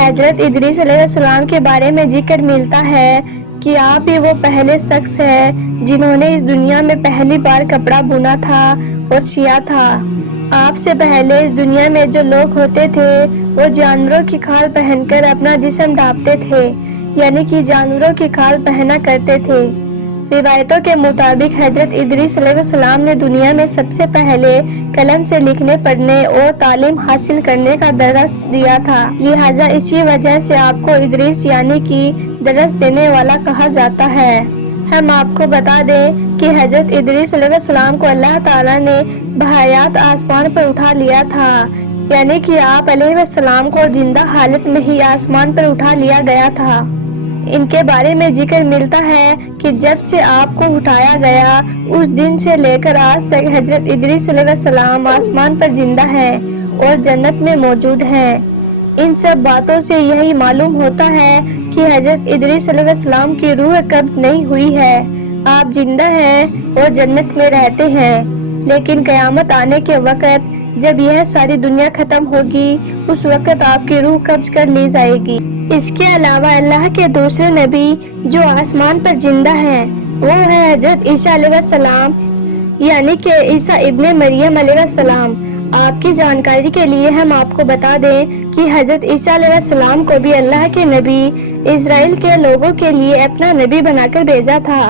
حضرت ادریس علیہ السلام کے بارے میں ذکر ملتا ہے کہ آپ ہی وہ پہلے شخص ہیں جنہوں نے اس دنیا میں پہلی بار کپڑا بنا تھا اور سیا تھا۔ آپ سے پہلے اس دنیا میں جو لوگ ہوتے تھے وہ جانوروں کی کھال پہن کر اپنا جسم ڈھانپتے تھے، یعنی کہ جانوروں کی کھال پہنا کرتے تھے۔ روایتوں کے مطابق حضرت ادریس علیہ السلام نے دنیا میں سب سے پہلے قلم سے لکھنے پڑھنے اور تعلیم حاصل کرنے کا درس دیا تھا، لہٰذا اسی وجہ سے آپ کو ادریس یعنی کہ درس دینے والا کہا جاتا ہے۔ ہم آپ کو بتا دیں کہ حضرت ادریس علیہ السلام کو اللہ تعالیٰ نے بحیات آسمان پر اٹھا لیا تھا، یعنی کہ آپ علیہ السلام کو زندہ حالت میں ہی آسمان پر اٹھا لیا گیا تھا۔ ان کے بارے میں ذکر ملتا ہے کہ جب سے آپ کو اٹھایا گیا اس دن سے لے کر آج تک حضرت ادریس علیہ السلام آسمان پر زندہ ہے اور جنت میں موجود ہیں۔ ان سب باتوں سے یہی معلوم ہوتا ہے کہ حضرت ادریس علیہ السلام کی روح قبض نہیں ہوئی ہے، آپ زندہ ہیں اور جنت میں رہتے ہیں، لیکن قیامت آنے کے وقت جب یہ ساری دنیا ختم ہوگی اس وقت آپ کی روح قبض کر لی جائے گی۔ اس کے علاوہ اللہ کے دوسرے نبی جو آسمان پر زندہ ہیں وہ ہے حضرت عیسیٰ علیہ السلام، یعنی کہ عیسیٰ ابن مریم علیہ السلام۔ آپ کی جانکاری کے لیے ہم آپ کو بتا دیں کہ حضرت عیسیٰ علیہ السلام کو بھی اللہ کے نبی اسرائیل کے لوگوں کے لیے اپنا نبی بنا کر بھیجا تھا،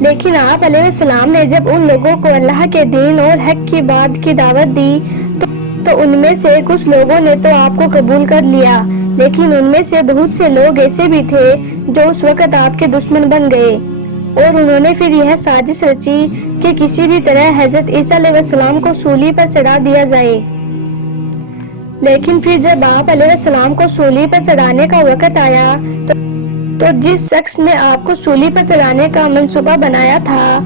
لیکن آپ علیہ السلام نے جب ان لوگوں کو اللہ کے دین اور حق کی بات کی دعوت دی تو ان میں سے کچھ لوگوں نے تو آپ کو قبول کر لیا، لیکن ان میں سے بہت سے لوگ ایسے بھی تھے جو اس وقت آپ کے دشمن بن گئے، اور انہوں نے پھر یہ سازش رچی کہ کسی بھی طرح حضرت عیسیٰ علیہ السلام کو سولی پر چڑھا دیا جائے۔ لیکن پھر جب آپ علیہ السلام کو سولی پر چڑھانے کا وقت آیا تو جس شخص نے آپ کو سولی پر چڑھانے کا منصوبہ بنایا تھا،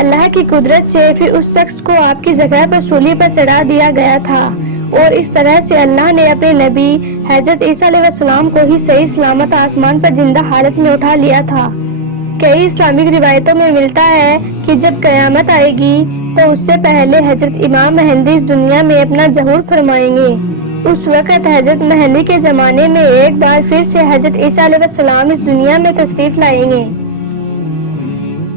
اللہ کی قدرت سے پھر اس شخص کو آپ کی جگہ پر سولی پر چڑھا دیا گیا تھا، اور اس طرح سے اللہ نے اپنے نبی حضرت عیسیٰ علیہ السلام کو ہی صحیح سلامت آسمان پر زندہ حالت میں اٹھا لیا تھا۔ کئی اسلامک روایتوں میں ملتا ہے کہ جب قیامت آئے گی تو اس سے پہلے حضرت امام مہدی اس دنیا میں اپنا ظہور فرمائیں گے۔ اس وقت حضرت مہدی کے زمانے میں ایک بار پھر سے حضرت عیسیٰ علیہ السلام اس دنیا میں تشریف لائیں گے۔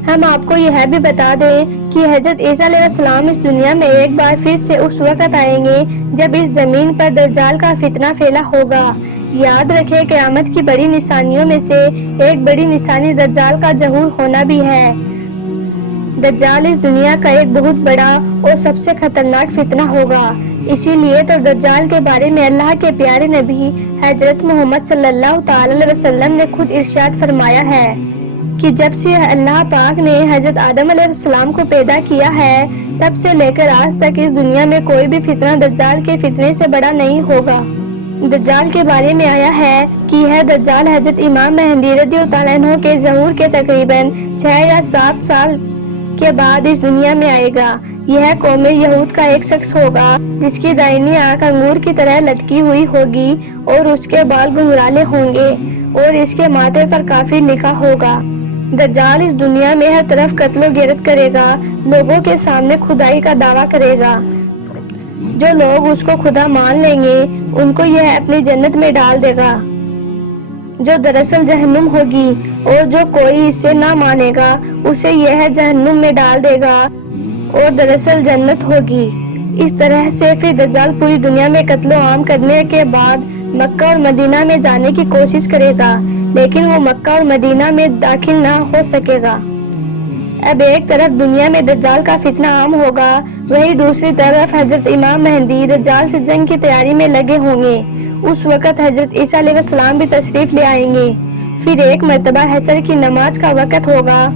ہم آپ کو یہ بھی بتا دیں کہ حضرت عیسیٰ علیہ السلام اس دنیا میں ایک بار پھر سے اس وقت آئیں گے جب اس زمین پر دجال کا فتنہ پھیلا ہوگا۔ یاد رکھیں قیامت کی بڑی نشانیوں میں سے ایک بڑی نشانی دجال کا ظہور ہونا بھی ہے۔ دجال اس دنیا کا ایک بہت بڑا اور سب سے خطرناک فتنہ ہوگا، اسی لیے تو دجال کے بارے میں اللہ کے پیارے نبی حضرت محمد صلی اللہ تعالی علیہ وسلم نے خود ارشاد فرمایا ہے کہ جب سے اللہ پاک نے حضرت آدم علیہ السلام کو پیدا کیا ہے تب سے لے کر آج تک اس دنیا میں کوئی بھی فتنہ دجال کے فتنے سے بڑا نہیں ہوگا۔ دجال کے بارے میں آیا ہے کہ یہ دجال حضرت امام مہدی رضی اللہ عنہ کے ظہور کے تقریباً 6 یا 7 سال کے بعد اس دنیا میں آئے گا۔ یہ قوم یہود کا ایک شخص ہوگا جس کی دائنی آنکھ انگور کی طرح لٹکی ہوئی ہوگی اور اس کے بال گھنگرالے ہوں گے اور اس کے ماتھے پر کافر لکھا ہوگا۔ دجال اس دنیا میں ہر طرف قتل و غارت کرے گا، لوگوں کے سامنے خدائی کا دعویٰ کرے گا۔ جو لوگ اس کو خدا مان لیں گے ان کو یہ اپنی جنت میں ڈال دے گا جو دراصل جہنم ہوگی، اور جو کوئی اسے نہ مانے گا اسے یہ جہنم میں ڈال دے گا اور دراصل جنت ہوگی۔ اس طرح سے پھر دجال پوری دنیا میں قتل و عام کرنے کے بعد مکہ اور مدینہ میں جانے کی کوشش کرے گا، لیکن وہ مکہ اور مدینہ میں داخل نہ ہو سکے گا۔ اب ایک طرف دنیا میں دجال کا فتنہ عام ہوگا، وہی دوسری طرف حضرت امام مہدی دجال سے جنگ کی تیاری میں لگے ہوں گے۔ اس وقت حضرت عیسیٰ علیہ السلام بھی تشریف لے آئیں گے۔ پھر ایک مرتبہ حشر کی نماز کا وقت ہوگا،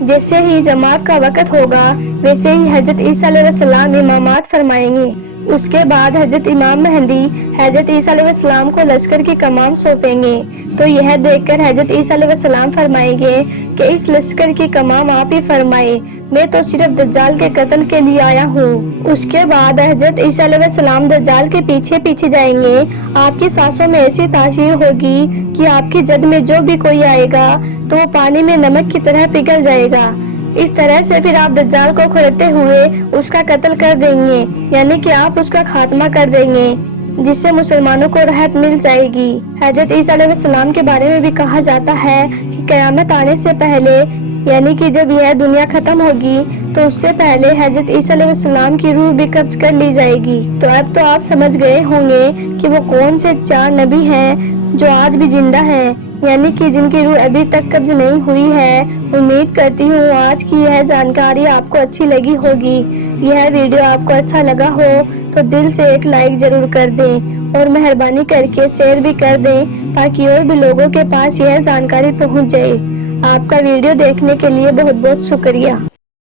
جیسے ہی جماعت کا وقت ہوگا ویسے ہی حضرت عیسیٰ علیہ السلام امامات فرمائیں گے۔ اس کے بعد حضرت امام مہدی حضرت عیسیٰ علیہ السلام کو لشکر کی کمان سونپیں گے، تو یہ دیکھ کر حضرت عیسیٰ علیہ السلام فرمائیں گے کہ اس لشکر کی کمان آپ ہی فرمائے، میں تو صرف دجال کے قتل کے لیے آیا ہوں۔ اس کے بعد حضرت عیسیٰ علیہ السلام دجال کے پیچھے پیچھے جائیں گے۔ آپ کی سانسوں میں ایسی تاثیر ہوگی کہ آپ کی جد میں جو بھی کوئی آئے گا تو وہ پانی میں نمک کی طرح پگھل جائے گا۔ اس طرح سے پھر آپ دجال کو کھڑتے ہوئے اس کا قتل کر دیں گے، یعنی کہ آپ اس کا خاتمہ کر دیں گے۔ جس سے مسلمانوں کو راحت مل جائے گی۔ حضرت عیسیٰ علیہ السلام کے بارے میں بھی کہا جاتا ہے کہ قیامت آنے سے پہلے، یعنی کہ جب یہ دنیا ختم ہوگی تو اس سے پہلے حضرت عیسیٰ علیہ السلام کی روح بھی قبض کر لی جائے گی۔ تو اب تو آپ سمجھ گئے ہوں گے کہ وہ کون سے 4 نبی ہیں جو آج بھی زندہ ہیں، یعنی کہ جن کی روح ابھی تک قبض نہیں ہوئی ہے۔ امید کرتی ہوں آج کی یہ جانکاری آپ کو اچھی لگی ہوگی۔ یہ ویڈیو آپ کو اچھا لگا ہو تو دل سے ایک لائک ضرور کر دیں اور مہربانی کر کے شیئر بھی کر دیں تاکہ اور بھی لوگوں کے پاس یہ جانکاری پہنچ جائے۔ آپ کا ویڈیو دیکھنے کے لیے بہت بہت شکریہ۔